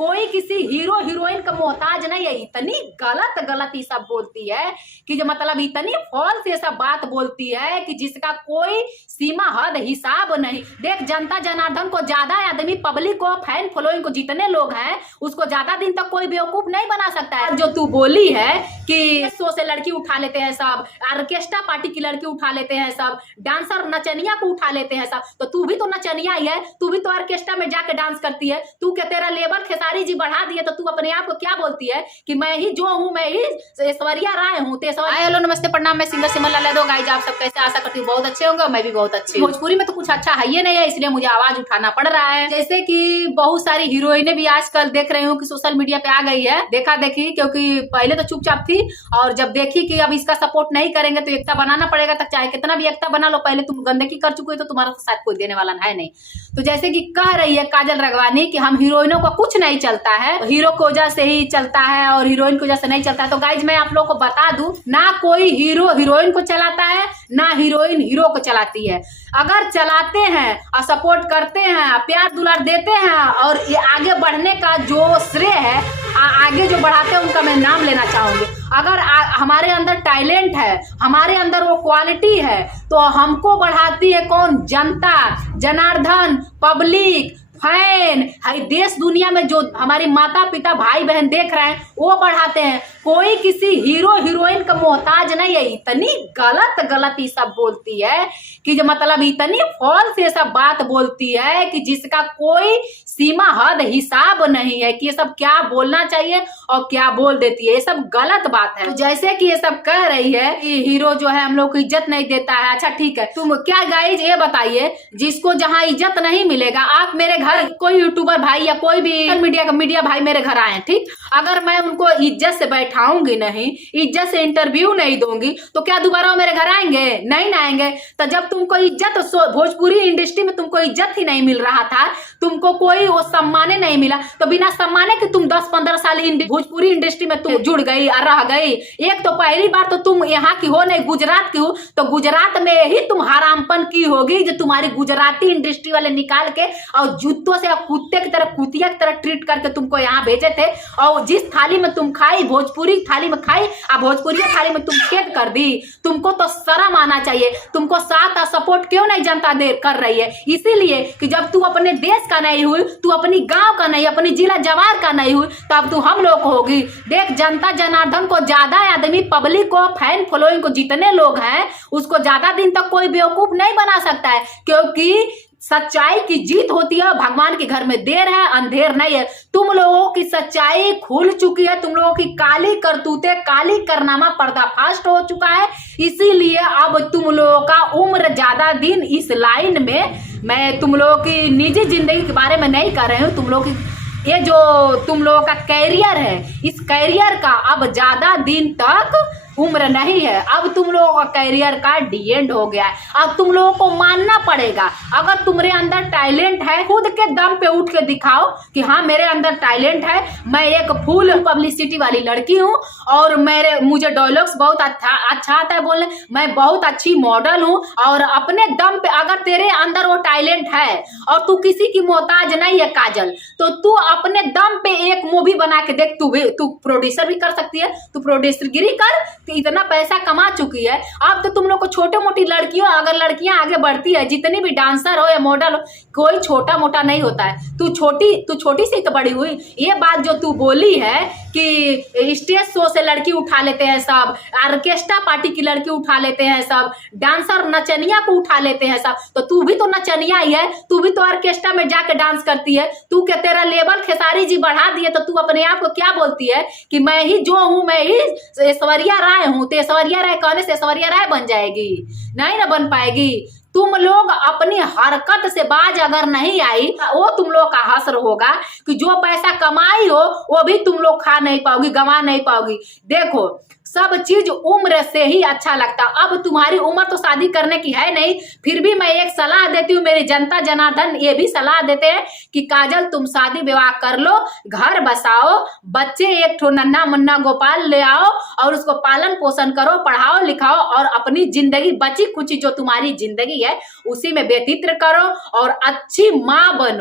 कोई किसी hero heroine का मोहताज नहीं है। इतनी गलत गलत ये सब बोलती है कि जो मतलब इतनी फॉल्स ये सब बात बोलती है कि जिसका कोई सीमा हद हिसाब नहीं। देख जनता जनार्दन को ज्यादा आदमी पब्लिक को फैन फॉलोइंग को जितने लोग हैं उसको ज्यादा दिन तक कोई बेवकूफ नहीं बना सकता है। जो तू बोली है कि शो से लड़की उठा लेते हैं सब, ऑर्केस्ट्रा पार्टी की लड़की उठा लेते हैं सब, डांसर नचनिया को उठा लेते हैं सब, तो तू भी तो नचनिया ही है, तू भी तो ऑर्केस्ट्रा में जाके डांस करती है। तू क्या तेरा लेबर खेसारी जी बढ़ा दिए तो तू अपने आप को क्या बोलती है कि मैं ही जो हूँ, मैं ही ऐश्वर्या राय हूँ। हेलो नमस्ते प्रणाम, मैं सिंगर सिमरन लाल गाइज, आप सब कैसे, आशा करती हूँ बहुत अच्छे होंगे। मैं भी बहुत अच्छी हूँ। भोजपुरी में तो कुछ अच्छा है ही नहीं है, इसलिए मुझे आवाज उठाना पड़ रहा है। जैसे कि बहुत सारी हीरोइनें भी आजकल देख रही हूँ कि सोशल मीडिया पे आ गई है, देखा देखी, क्योंकि पहले तो चुपचाप थी और जब देखी कि अब इसका सपोर्ट नहीं करेंगे तो एकता बनाना पड़ेगा, तक चाहे कितना भी एकता बना लो, पहले तुम गंदगी कर चुके हो तो तुम्हारा तो शायद कोई देने वाला है नहीं। तो जैसे कि कह रही है काजल राघवानी कि हम हीरोइनों का कुछ नहीं चलता है, हीरो की वजह से ही चलता है और हीरोइन की वजह से नहीं चलता है। तो गाइज मैं आप लोग को बता दूं, ना कोई हीरो हीरोइन को चलाता है, ना हीरोइन हीरो को चलाती है। अगर चलाते हैं और सपोर्ट करते हैं, प्यार दुलार देते हैं और ये आगे बढ़ने का जो श्रेय है, आगे जो बढ़ाते हैं उनका मैं नाम लेना चाहूंगी। अगर हमारे अंदर टैलेंट है, हमारे अंदर वो क्वालिटी है, तो हमको बढ़ाती है कौन? जनता जनार्दन, पब्लिक, फैन, हर देश दुनिया में जो हमारी माता पिता भाई बहन देख रहे हैं वो बढ़ाते हैं। कोई किसी हीरो हीरोइन का मोहताज नहीं है। इतनी गलत गलत ये सब बोलती है कि जो मतलब इतनी फॉल्स ये सब बात बोलती है कि जिसका कोई सीमा हद हिसाब नहीं है कि ये सब क्या बोलना चाहिए और क्या बोल देती है। ये सब गलत बात है। तो जैसे कि ये सब कह रही है कि हीरो जो है हम लोग को इज्जत नहीं देता है। अच्छा ठीक है, तुम क्या गाइज ये बताइए, जिसको जहाँ इज्जत नहीं मिलेगा, आप मेरे घर कोई यूट्यूबर भाई या कोई भी मीडिया भाई मेरे घर आए, ठीक, अगर मैं उनको इज्जत से बैठाऊंगी नहीं, इज्जत से इंटरव्यू नहीं दूंगी, तो क्या दोबारा मेरे घर आएंगे? नहीं ना आएंगे। तो जब तुमको इज्जत, भोजपुरी इंडस्ट्री में तुमको इज्जत ही नहीं मिल रहा था, तुमको कोई वो सम्मान नहीं मिला, तो बिना सम्माने कि तुम 10-15 साल भोजपुरी इंडस्ट्री में तुम जुड़ गई और रह गई। एक तो पहली बार तो तुम यहाँ की हो नहीं, गुजरात की हो, तो गुजरात में ही तुम हरामपन की होगी जो तुम्हारी गुजराती इंडस्ट्री वाले निकाल के और जूतों से कुत्ते की तरह, कुतिया की तरह ट्रीट करके तुमको यहाँ भेजे थे। और जिस थाली में तुम खाई, भोजपुरी थाली में खाई और भोजपुरी थाली में तुम फेंक कर दी। तुमको तो शर्म आना चाहिए। तुमको साथ और सपोर्ट क्यों नहीं जनता दे कर रही है? इसीलिए कि जब तू अपने देश का नहीं हुई, तू अपनी गांव का नहीं, अपनी जिला जवार का नहीं हुई, तो अब तू हम लोग को होगी। देख जनता जनार्दन को ज्यादा आदमी, पब्लिक को, फैन फॉलोइंग को जितने लोग हैं उसको ज्यादा दिन तक कोई बेवकूफ नहीं बना सकता है, क्योंकि सच्चाई की जीत होती है। भगवान के घर में देर है, अंधेर नहीं है। तुम लोगों की सच्चाई खुल चुकी है, तुम लोगों की काली करतूते, काली कारनामा पर्दाफाश हो चुका है। इसीलिए अब तुम लोगों का उम्र ज्यादा दिन इस लाइन में, मैं तुम लोगों की निजी जिंदगी के बारे में नहीं कर रही हूँ, तुम लोगों की ये जो तुम लोगों का कैरियर है, इस कैरियर का अब ज्यादा दिन तक उम्र नहीं है। अब तुम लोगों का कैरियर का डी एंड हो गया है। अब तुम लोगों को मानना पड़ेगा। अगर तुम्हारे अंदर टैलेंट है, खुद के दम पे उठ के दिखाओ कि हाँ मेरे अंदर टैलेंट है, मैं एक फुल पब्लिसिटी वाली लड़की हूँ और मुझे डायलॉग्स बहुत अच्छा आता है बोलने, मैं बहुत अच्छी मॉडल हूँ। और अपने दम पे अगर तेरे अंदर वो टैलेंट है और तू किसी की मोहताज नहीं है काजल, तो तू अपने दम पे एक मूवी बना के देख। तू प्रोड्यूसर भी कर सकती है, तू प्रोड्यूसरगिरी कर, इतना पैसा कमा चुकी है। अब तो तुम लोग को छोटे मोटी लड़कियों, अगर लड़कियां आगे बढ़ती है, जितनी भी डांसर हो या मॉडल हो, कोई छोटा मोटा नहीं होता है। तू छोटी सी तो बड़ी हुई। ये बात जो तू बोली है कि स्टेज शो से लड़की उठा लेते हैं सब, ऑर्केस्ट्रा पार्टी की लड़की उठा लेते हैं सब, डांसर नचनिया को उठा लेते हैं सब, तो तू भी तो नचनिया ही है, तू भी तो ऑर्केस्ट्रा में जाके डांस करती है। तू क्या तेरा लेवल खेसारी जी बढ़ा दिए तो तू अपने आप को क्या बोलती है कि मैं ही जो हूँ, मैं ही ऐश्वर्या राय हूँ। तो ऐश्वर्या राय कहने से ऐश्वर्या राय बन जाएगी? नहीं ना बन पाएगी। तुम लोग अपनी हरकत से बाज अगर नहीं आई, वो तुम लोग का हश्र होगा कि जो पैसा कमाई हो वो भी तुम लोग खा नहीं पाओगी, गंवा नहीं पाओगी। देखो सब चीज उम्र से ही अच्छा लगता। अब तुम्हारी उम्र तो शादी करने की है नहीं, फिर भी मैं एक सलाह देती हूँ, मेरी जनता जनार्दन ये भी सलाह देते हैं कि काजल तुम शादी विवाह कर लो, घर बसाओ, बच्चे एक ठो नन्हा मुन्ना गोपाल ले आओ और उसको पालन पोषण करो, पढ़ाओ लिखाओ और अपनी जिंदगी बची कुची जो तुम्हारी जिंदगी है उसी में व्यतीत करो और अच्छी माँ बनो।